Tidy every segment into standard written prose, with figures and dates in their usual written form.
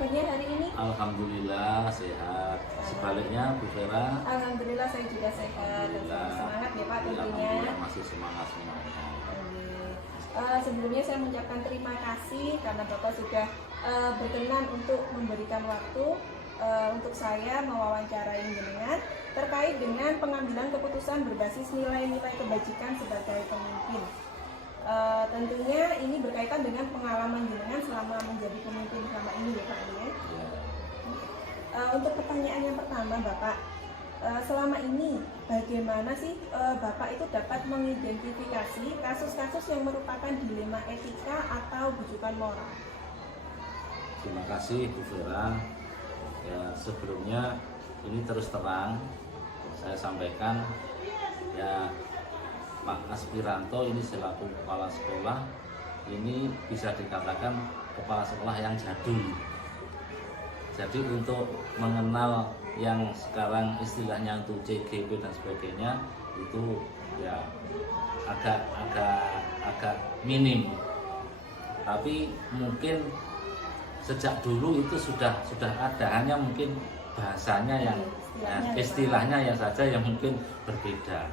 kabarnya hari ini? Alhamdulillah sehat. Sebaliknya Bu Vera? Alhamdulillah saya juga sehat dan selalu semangat ya Pak tentunya. Alhamdulillah masih semangat semuanya. Sebelumnya saya mengucapkan terima kasih karena Bapak sudah berkenan untuk memberikan waktu untuk saya mewawancarai jenengan terkait dengan pengambilan keputusan berbasis nilai-nilai kebajikan sebagai pemimpin. Tentunya ini berkaitan dengan pengalaman jenengan selama menjadi pemimpin selama ini ya Pak ya. Untuk pertanyaan yang pertama Bapak, selama ini bagaimana sih Bapak itu dapat mengidentifikasi kasus-kasus yang merupakan dilema etika atau bujukan moral? Terima kasih Bu Vera. Ya, sebelumnya ini terus terang saya sampaikan ya, Pak Aspiranto ini selaku kepala sekolah ini bisa dikatakan kepala sekolah yang jadul. Jadi untuk mengenal yang sekarang istilahnya untuk CGP dan sebagainya itu ya agak minim. Tapi mungkin sejak dulu itu sudah ada, hanya mungkin bahasanya yang istilahnya yang saja yang mungkin berbeda.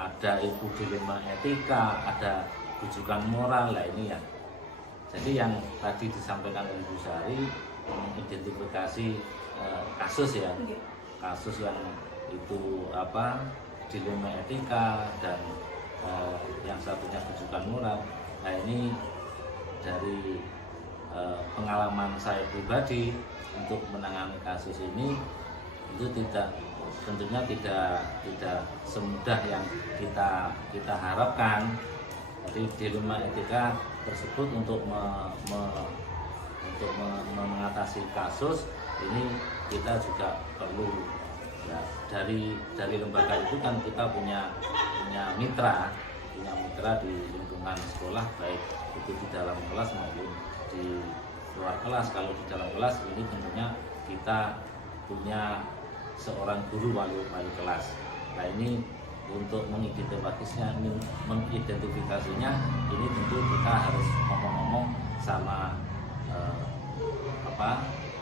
Ada ibu dilema etika, ada bujukan moral lah ini ya. Jadi yang tadi disampaikan oleh Bu Sari mengidentifikasi kasus ya, kasus yang itu apa dilema etika dan yang satunya bujukan moral. Nah ini dari pengalaman saya pribadi untuk menangani kasus ini itu tentunya tidak semudah yang kita harapkan. Jadi dilema etika tersebut untuk mengatasi kasus ini kita juga perlu ya, dari lembaga itu kan kita punya mitra di lingkungan sekolah, baik itu di dalam kelas maupun di luar kelas. Kalau di dalam kelas ini tentunya kita punya seorang guru wali kelas. Nah ini untuk mengidentifikasinya ini tentu kita harus ngomong-ngomong sama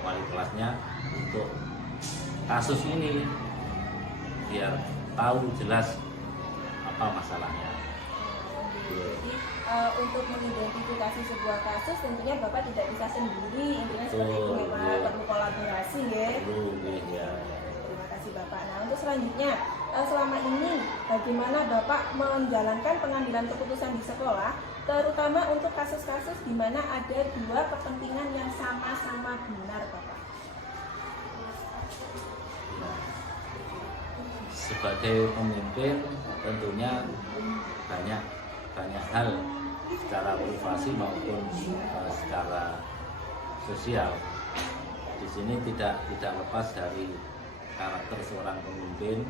wali kelasnya untuk kasus ini biar tahu jelas apa masalahnya. Jadi untuk mengidentifikasi sebuah kasus tentunya Bapak tidak bisa sendiri, intinya seperti itu ya Pak, perlu kolaborasi ya. Terima kasih Bapak. Nah untuk selanjutnya, selama ini bagaimana Bapak menjalankan pengambilan keputusan di sekolah, terutama untuk kasus-kasus di mana ada dua kepentingan yang sama-sama benar Bapak? Sebagai pemimpin tentunya banyak hal secara privasi maupun secara sosial. Di sini tidak lepas dari karakter seorang pemimpin,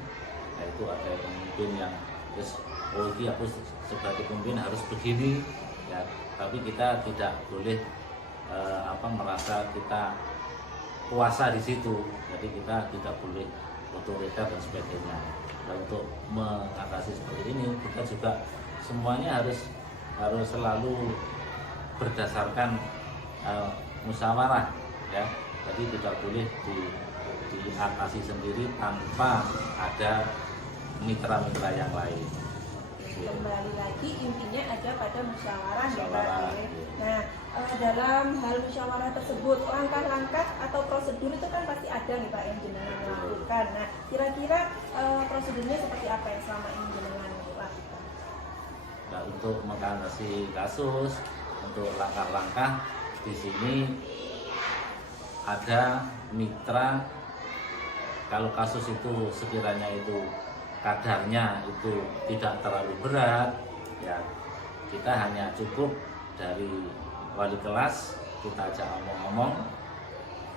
yaitu ada pemimpin yang aku sebagai pemimpin harus begini ya, tapi kita tidak boleh merasa kita kuasa di situ. Jadi kita tidak boleh otoriter dan sebagainya. Dan untuk mengatasi seperti ini kita juga semuanya harus selalu berdasarkan musyawarah ya. Jadi tidak boleh diatasi sendiri tanpa ada mitra-mitra yang lain. Kembali lagi intinya ada pada musyawarah ya Pak. Nah dalam hal musyawarah tersebut langkah-langkah atau prosedur itu kan pasti ada nih Pak yang jenengan lakukan. Nah kira-kira prosedurnya seperti apa yang selama ini jenengan lakukan? Nah, untuk mengatasi kasus, untuk langkah-langkah di sini ada mitra. Kalau kasus itu sekiranya itu kadarnya itu tidak terlalu berat ya, kita hanya cukup dari wali kelas kita ajak ngomong-ngomong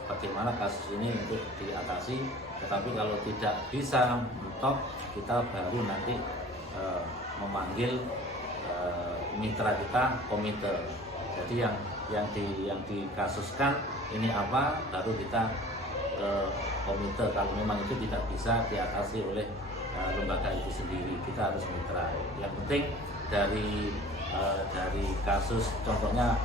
bagaimana kasus ini untuk diatasi. Tetapi kalau tidak bisa mentok, kita baru nanti memanggil mitra kita, komite. Jadi yang dikasuskan ini apa, baru kita ke komite. Kalau memang itu tidak bisa diatasi oleh lembaga itu sendiri, kita harus mitra. Yang penting dari kasus contohnya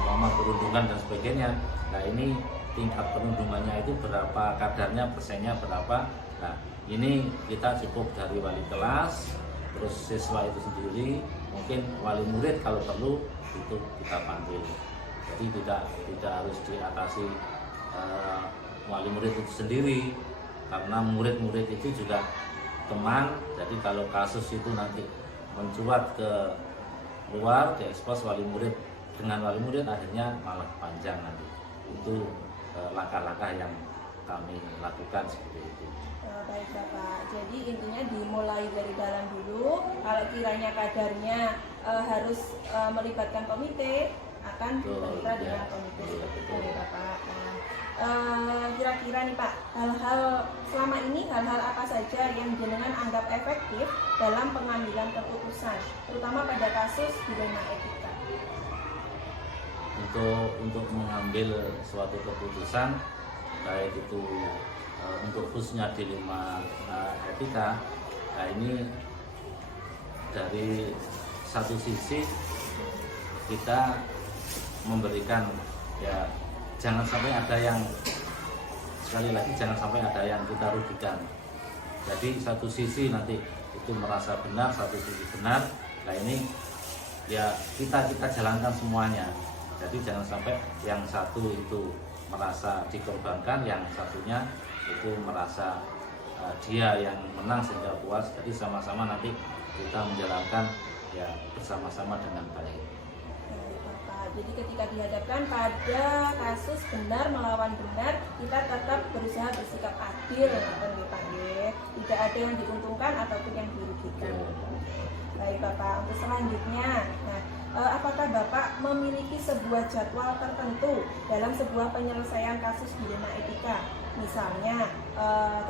umpama perundungan dan sebagainya, nah ini tingkat perundungannya itu berapa, kadarnya, persennya berapa. Nah, ini kita cukup dari wali kelas, terus siswa itu sendiri, mungkin wali murid kalau perlu itu kita panggil. Jadi tidak harus diatasi wali murid itu sendiri, karena murid-murid itu juga teman. Jadi kalau kasus itu nanti mencuat ke luar, diekspos wali murid dengan wali murid, akhirnya malah panjang nanti. Itu langkah-langkah yang kami lakukan seperti itu. Baik Bapak, jadi intinya dimulai dari dalam dulu. Kalau kiranya kadarnya harus melibatkan komite, akan bermitra dengan komite seperti itu ya Bapak. Nah, kira-kira nih Pak, hal-hal selama ini, hal-hal apa saja yang jenengan anggap efektif dalam pengambilan keputusan, terutama pada kasus dilema etika? Untuk mengambil suatu keputusan, baik itu untuk khususnya dilema etika, nah ini dari satu sisi kita memberikan, ya jangan sampai ada yang, sekali lagi jangan sampai ada yang kita rugikan. Jadi satu sisi nanti itu merasa benar, satu sisi benar. Nah ini ya kita jalankan semuanya. Jadi jangan sampai yang satu itu merasa dikorbankan, yang satunya itu merasa dia yang menang sehingga puas. Jadi sama-sama nanti kita menjalankan ya bersama-sama dengan baik. Jadi ketika dihadapkan pada kasus benar melawan benar, kita tetap berusaha bersikap adil, tidak ada yang diuntungkan ataupun yang dirugikan. Baik Bapak, untuk selanjutnya, nah, apakah Bapak memiliki sebuah jadwal tertentu dalam sebuah penyelesaian kasus dilema etika? Misalnya,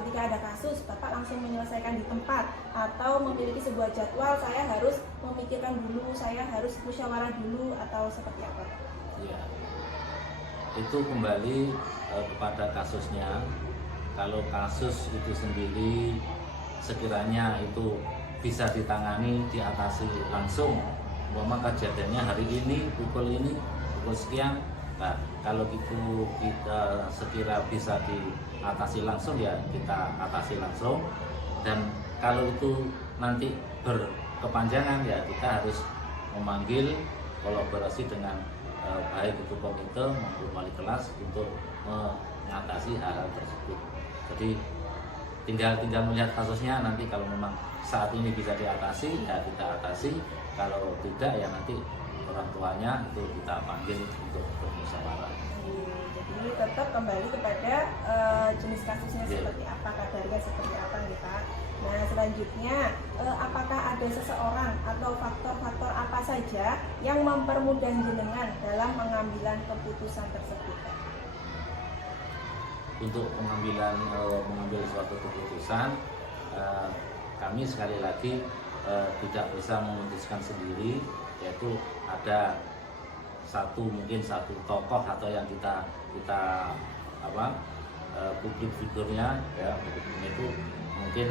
ketika ada kasus, Bapak langsung menyelesaikan di tempat, atau memiliki sebuah jadwal, saya harus memikirkan dulu, saya harus musyawarah dulu, atau seperti apa? Ya, itu kembali kepada kasusnya. Kalau kasus itu sendiri sekiranya itu bisa ditangani, diatasi langsung, maka kejadiannya hari ini, pukul sekian. Nah, kalau itu kita sekira bisa diatasi langsung, ya kita atasi langsung. Dan kalau itu nanti berkepanjangan, ya kita harus memanggil kolaborasi dengan baik itu komite maupun wali kelas untuk mengatasi hal-hal tersebut. Jadi tinggal melihat kasusnya, nanti kalau memang saat ini bisa diatasi, ya kita atasi. Kalau tidak, ya nanti orang tuanya itu kita panggil untuk bermusyawarah. Jadi tetap kembali kepada jenis kasusnya seperti apa, kadarnya seperti apa nih Pak. Nah selanjutnya, apakah ada seseorang atau faktor-faktor apa saja yang mempermudah jenengan dalam pengambilan keputusan tersebut? Untuk mengambil suatu keputusan, kami sekali lagi tidak bisa memutuskan sendiri, yaitu ada mungkin satu tokoh atau yang kita publik figurnya, ya itu mungkin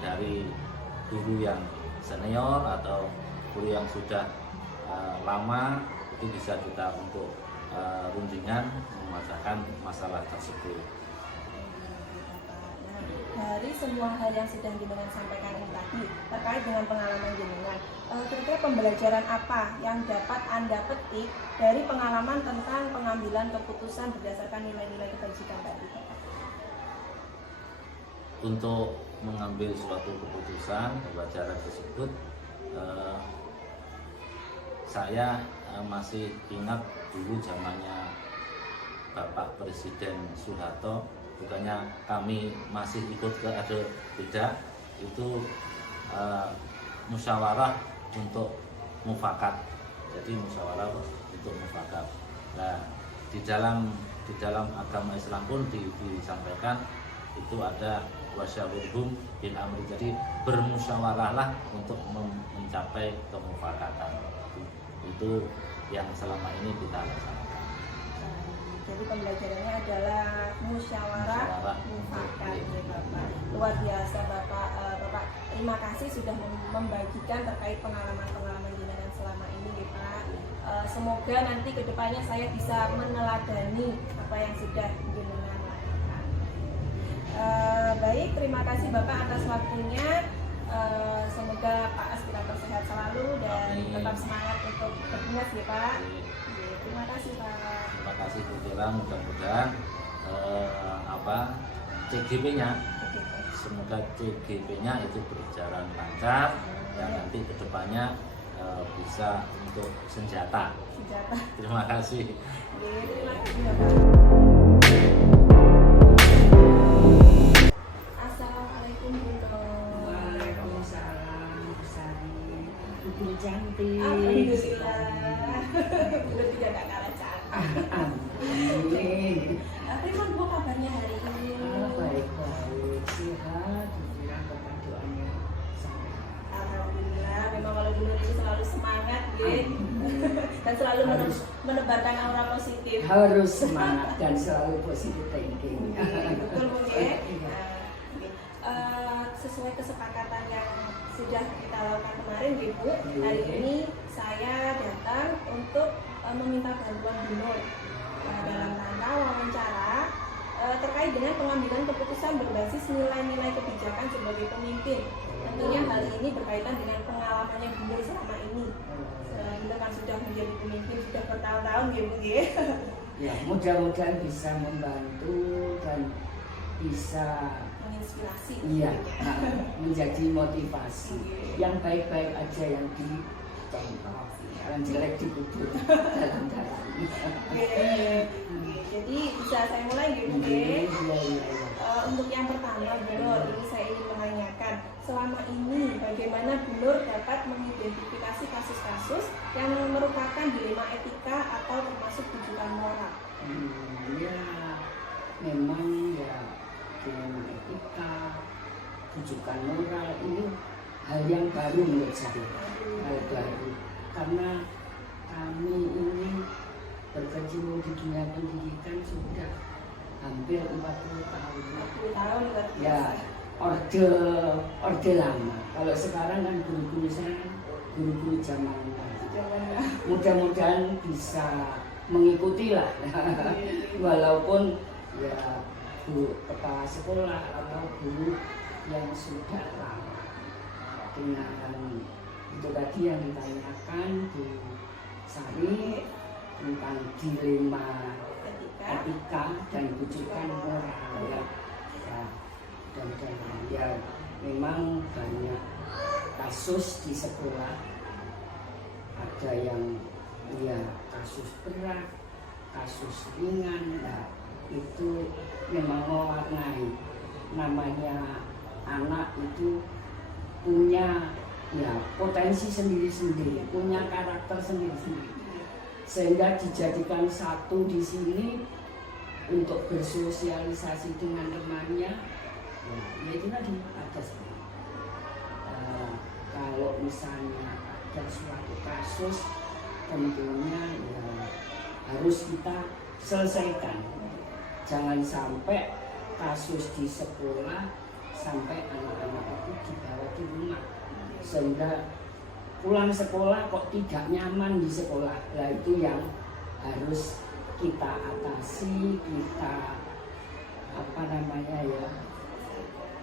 dari guru yang senior atau guru yang sudah lama, itu bisa kita untuk rundingan memecahkan masalah tersebut. Dari semua hal yang sedang jenengan sampaikan ini tadi terkait dengan pengalaman jenengan, kira-kira pembelajaran apa yang dapat Anda petik dari pengalaman tentang pengambilan keputusan berdasarkan nilai-nilai kebajikan tadi? Untuk mengambil suatu keputusan, pembelajaran tersebut, saya masih ingat dulu zamannya Bapak Presiden Soeharto. Bukannya kami masih ikut ke ada tidak, itu musyawarah untuk mufakat. Jadi musyawarah untuk mufakat. Nah, di dalam agama Islam pun disampaikan itu ada wasyawirhum bil amri. Jadi bermusyawarahlah untuk mencapai kemufakatan. Itu yang selama ini kita laksanakan. Jadi pembelajarannya adalah musyawarah mufakat ya Bapak. Luar biasa Bapak terima kasih sudah membagikan terkait pengalaman-pengalaman jenengan selama ini ya Pak. Semoga nanti kedepannya saya bisa meneladani apa yang sudah jenengan lakukan. Baik, terima kasih Bapak atas waktunya. Semoga Pak Aspirator sehat selalu dan tetap semangat untuk bertugas ya Pak. Terima kasih Pak. Terima kasih Bu Tira, mudah-mudahan CGP-nya, semoga CGP-nya itu berjalan lancar dan nanti kedepannya bisa untuk senjata. Terima kasih. Terima kasih Bapak. Assalamualaikum Bunda. Waalaikumsalam, Bu Sari. Ibu cantik. Alhamdulillah. Bunda juga gak kalah cantik. Amin. Bagaimana Bu kabarnya hari ini? Baik-baik, sehat. Dikira Bapak doanya sampai. Alhamdulillah, memang kalau Bunda ini selalu semangat, dan selalu menebarkan aura positif. Harus semangat dan selalu positive thinking. Betul Bu ya. Sesuai kesepakatan yang sudah kita lakukan kemarin Bu, hari ini saya datang untuk meminta bantuan Bunur dalam rangka wawancara terkait dengan pengambilan keputusan berbasis nilai-nilai kebijakan sebagai pemimpin. Tentunya hal ini berkaitan dengan pengalamannya Bunur selama ini. Bunur kan sudah menjadi pemimpin sudah bertahun-tahun ya Bu ya. Ya, mudah-mudahan bisa membantu dan bisa Menginspirasi. iya, menjadi motivasi. Yang baik-baik aja yang dicontoh, yang jelek dikubur dalam dalam. Jadi bisa saya mulai gitu Untuk yang pertama Bunur, ini saya ingin menanyakan selama ini bagaimana Bunur dapat mengidentifikasi kasus-kasus yang merupakan dilema etika atau termasuk tujuan moral. Ya, memang ya dilema etika, tujuan moral ini hal yang baru menurut saya, hal baru karena kami ini berkecimpung di dunia pendidikan sudah hampir 40 tahun. 40 tahun Ya, orde lama. Kalau sekarang kan guru-guru saya guru-guru zaman now. Mudah-mudahan bisa mengikuti lah. Walaupun ya kepala sekolah atau guru yang sudah lama. Dengan itu tadi yang ditanyakan Bu Sari tentang dilema etika dan tujuan moral ya. Ya, memang banyak kasus di sekolah, ada yang ya kasus berat, kasus ringan, nah, itu memang mewarnai. Namanya anak itu punya ya potensi sendiri-sendiri, punya karakter sendiri-sendiri, sehingga dijadikan satu di sini untuk bersosialisasi dengan temannya. Ya itu tadi ada kalau misalnya ada suatu kasus tentunya ya harus kita selesaikan. Jangan sampai kasus di sekolah sampai anak-anak itu dibawa di rumah sehingga pulang sekolah kok tidak nyaman di sekolah. Nah itu yang harus kita atasi, kita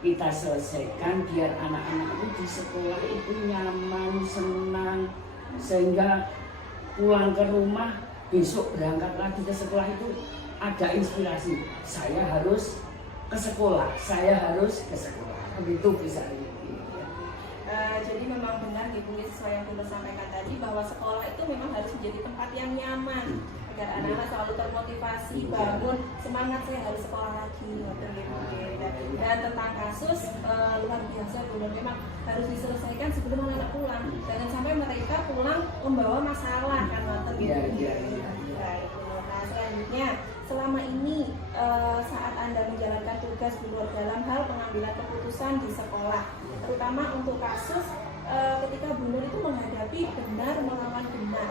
kita selesaikan biar anak-anak itu di sekolah itu nyaman, senang, sehingga pulang ke rumah besok berangkat lagi ke sekolah itu ada inspirasi. Saya harus ke sekolah, begitu bisa. Jadi memang benar Ibu sesuai yang Bunda sampaikan tadi bahwa sekolah itu memang harus menjadi tempat yang nyaman agar anak-anak selalu termotivasi, bangun semangat saya harus sekolah lagi. Dan tentang kasus luar biasa Bunda, memang harus diselesaikan sebelum anak-anak pulang. Jangan sampai mereka pulang membawa masalah kan Nah selanjutnya, selama ini saat Anda menjalankan tugas di luar dalam hal pengambilan keputusan di sekolah, terutama untuk kasus ketika Bu Nur itu menghadapi benar melawan benar,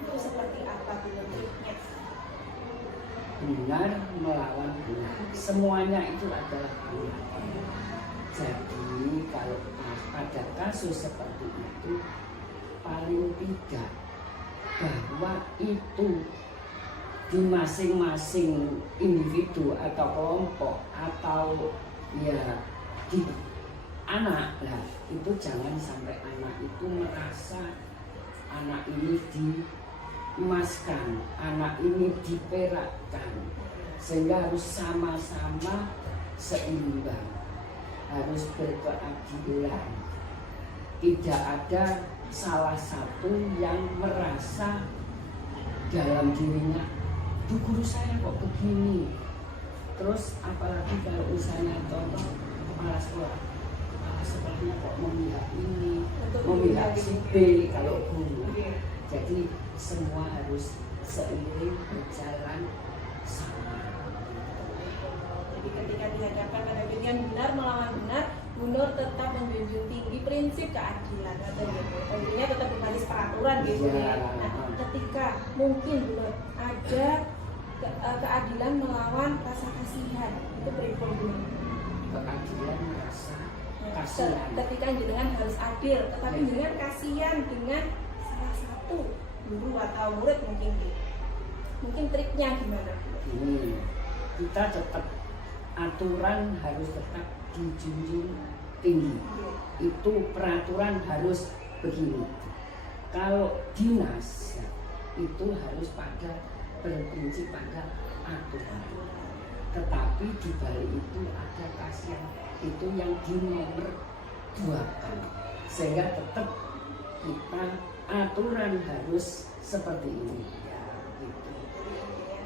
itu seperti apa Bu Nur triknya? Benar melawan benar, semuanya itu adalah benar. Jadi kalau ada kasus seperti itu, paling tidak bahwa itu di masing-masing individu atau kelompok atau ya di anak lah, itu jangan sampai anak itu merasa anak ini diemaskan, anak ini diperakkan, sehingga harus sama-sama seimbang, harus berkeadilan. Tidak ada salah satu yang merasa dalam dirinya, "Bu guru saya kok begini." Terus apalagi kalau misalnya contoh kepala sekolah, sepertinya kok memihak ini, memihak si B kalau guru. Jadi semua harus seiring berjalan sama. Jadi ketika dihadapkan pada pilihan benar melawan benar, Bu Nur tetap menjunjung tinggi prinsip keadilan. Tentunya tetap berbasis peraturan gitu ya. Nah, ketika mungkin Bu Nur ada keadilan melawan rasa kasihan, itu prinsip Bu Nur. Keadilan rasa kasihan. Ketika jenengan harus adil, tetapi jenengan kasihan dengan salah satu guru atau murid mungkin triknya gimana? Ini kita tetap aturan harus tetap dijunjung tinggi. Itu peraturan harus begini. Kalau dinas ya, itu harus berprinsip pada aturan. Tetapi di balik itu ada kasihan, itu yang dinomor 2kan, sehingga tetap kita aturan harus seperti ini ya, gitu.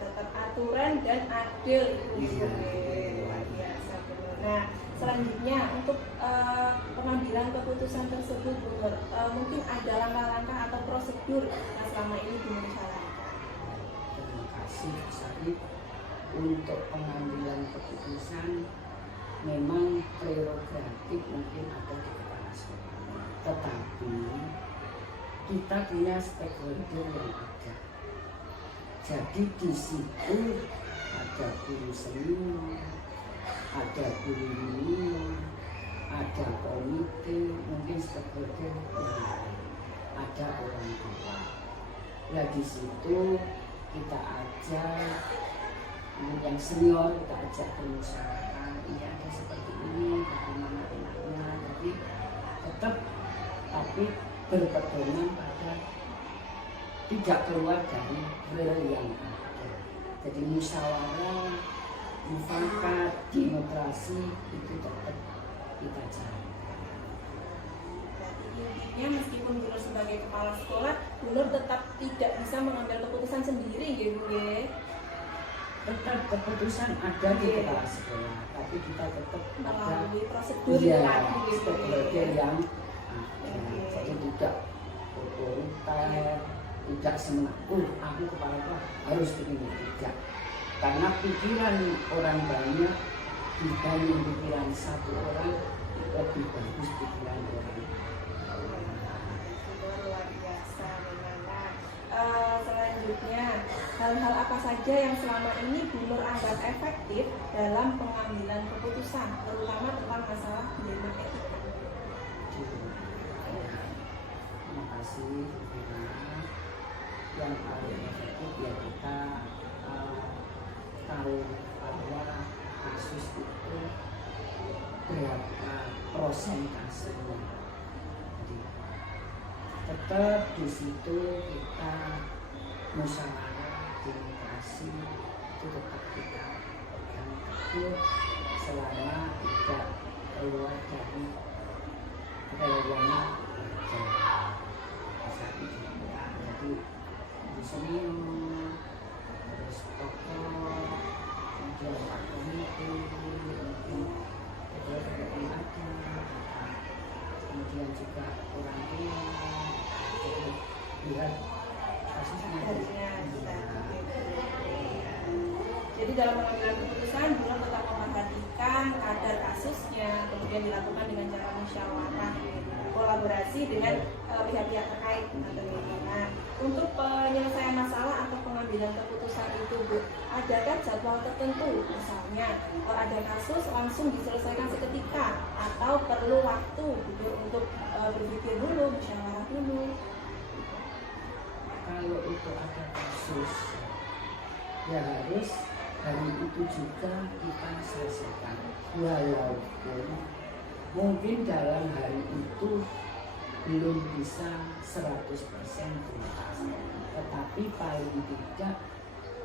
Tetap aturan dan adil itu luar biasa. Nah, selanjutnya untuk pengambilan keputusan tersebut, mungkin ada langkah-langkah atau prosedur yang selama ini dijalankan. Terima kasih Sarip. Untuk pengambilan keputusan memang prerogatif mungkin ada di kepala sekolah, tetapi kita punya stakeholder yang ada. Jadi di situ ada guru senior, ada guru junior, ada komite, mungkin stakeholder yang lain, ada orang tua. Nah di situ kita ajak yang senior, kita ajak bermusyawarah, ini ada seperti ini, bagaimana enaknya. Jadi tetap tapi berpedoman pada tidak keluar dari rel yang ada. Jadi musyawarah, mufakat, demokrasi itu tetap kita jalankan. Intinya meskipun Bu Nur sebagai kepala sekolah, Bu Nur tetap tidak bisa mengambil keputusan sendiri, gitu ya. Tetap keputusan ada di kepala sekolah, tapi kita tetap ada prosedur stakeholder yang ada. Jadi tidak otoriter, tidak semena aku kepala sekolah harus begini, tidak. Karena pikiran orang banyak dibanding pikiran satu orang, lebih bagus pikiran orang. Luar biasa memang. Selanjutnya, hal-hal apa saja yang selama ini Bu Nur anggap efektif dalam pengambilan keputusan, terutama tentang masalah dilema etika? Terima kasih. Yang paling efektif ya kita tahu bahwa kasus itu berapa prosentasenya. Jadi tetap di situ kita musyawarah demokrasi itu tetap kita pegang teguh selama tidak keluar dari relnya jadi di senior, terus tokoh, kemudian pak komite, kemudian juga orang tua, jadi lihat kasusnya. Jadi dalam pengambilan keputusan, Bu Nur tetap memperhatikan kadar kasusnya, kemudian dilakukan dengan cara musyawarah, kolaborasi dengan pihak-pihak terkait. Nah, untuk penyelesaian masalah atau pengambilan keputusan itu, Bu, adakah jadwal tertentu? Misalnya, kalau ada kasus langsung diselesaikan seketika, atau perlu waktu gitu untuk berpikir dulu, musyawarah dulu? Kalau itu ada kasus, ya harus hari itu juga kita selesaikan. Walaupun mungkin dalam hari itu belum bisa 100% tuntas, tetapi paling tidak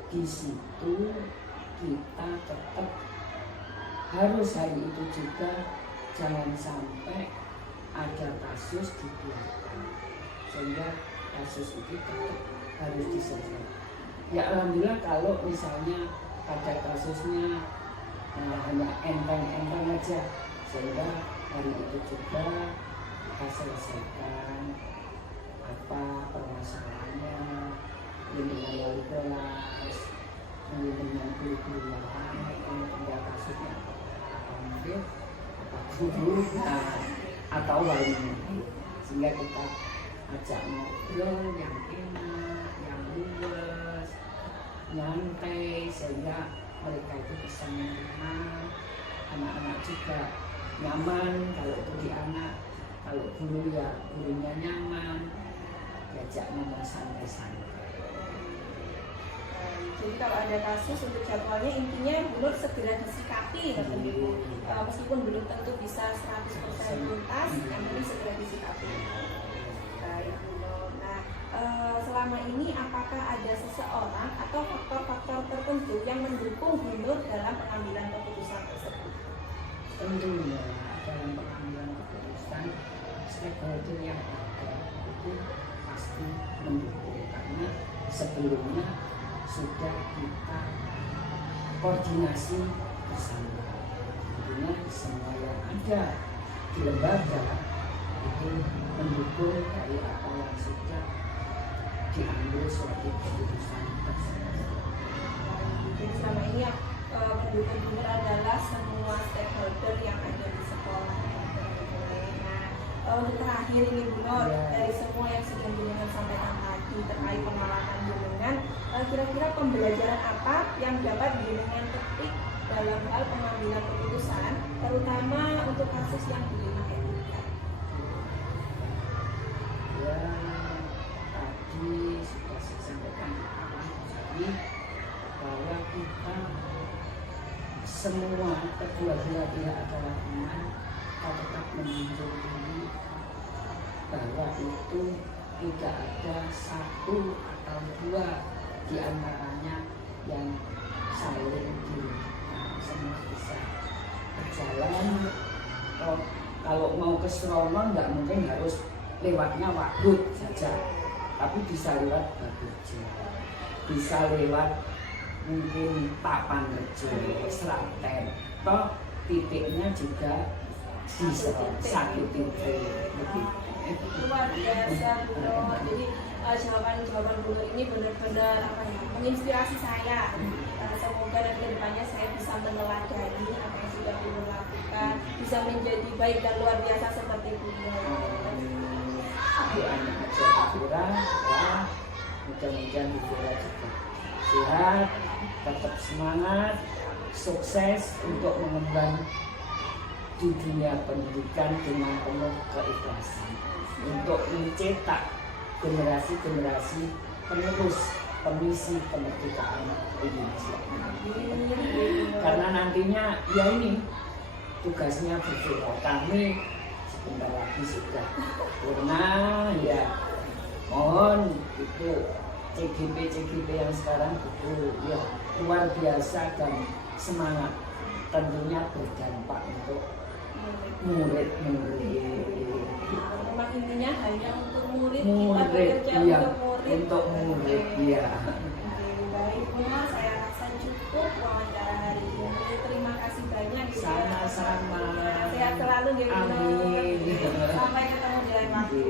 di situ kita tetap harus hari itu juga jangan sampai ada kasus dibiarkan, sehingga kasus itu tetap harus diselesaikan. Ya alhamdulillah kalau misalnya pada kasusnya hanya enteng-enteng aja, sehingga hari itu juga kita selesaikan apa permasalahannya, dengan wali kelas, dengan guru-guru yang lain, tinggal kasusnya apa mungkin apa guru atau wali murid, sehingga kita ajak ngobrol yang enak, yang luwes, nyantai, sehingga mereka itu bisa menerima, anak-anak juga nyaman kalau itu di anak, kalau guru ya gurunya nyaman, diajak ngomong santai-santai. Jadi kalau ada kasus untuk jadwalnya intinya Bu Nur segera disikapi, meskipun belum tentu bisa 100% tuntas, yang penting segera disikapi. Baik Bu Nur. Nah, selama ini apakah ada seseorang atau faktor-faktor tertentu yang mendukung Bu Nur dalam pengambilan keputusan tersebut? Tentunya dalam pengambilan keputusan stakeholder yang ada itu pasti mendukung, karena sebelumnya sudah kita koordinasi bersama. Tentunya semua yang ada di lembaga itu mendukung dari apa yang sudah diambil suatu keputusan tersebut. Jadi selama ini yang mendukung Bu Nur adalah semua stakeholder yang ada di sekolah. Nah, untuk terakhir ini Bu Nur, dari semua yang sudah jenengan sampaikan tadi terkait pengalaman jenengan, kira-kira pembelajaran apa yang dapat jenengan petik dalam hal pengambilan keputusan, terutama untuk kasus yang dilema etika? Ya, tadi sudah saya sampaikan di awal tadi bahwa kita semua kedua-dua pihak adalah teman, kita tetap menunjuk diri bahwa itu tidak ada satu atau dua di antaranya yang saling dirugikan, semua bisa berjalan. Kalau mau ke Srono nggak mungkin harus lewatnya Waduk saja, tapi bisa lewat Bagirjo, bisa lewat mungkin Papanrejo, Sraten, toh titiknya juga di satu titik. Luar biasa Bu Nur. Jadi jawaban Bu Nur ini benar-benar menginspirasi saya. Semoga nanti kedepannya saya bisa meneladani apa yang sudah Bu Nur lakukan, bisa menjadi baik dan luar biasa seperti Bu Nur. Doanya aja Fira, ya mudah-mudahan Fira juga sehat, tetap semangat, sukses untuk mengemban di dunia pendidikan dengan penuh keikhlasan, untuk mencetak generasi-generasi penerus pemisi kemerdekaan Indonesia. Karena nantinya ya ini tugasnya berbeda. Kami sebentar lagi sudah purna, ya mohon itu CGP yang sekarang itu ya luar biasa dan semangat, tentunya berdampak untuk murid-murid. Memang intinya hanya untuk murid, kita Murid, bekerja iya, untuk murid. Iya. Baik Bu Nur, saya rasa cukup wawancara hari ini. Terima kasih banyak. Sama-sama. Sehat selalu Bu Nur. Amin. Sampai ketemu di lain waktu.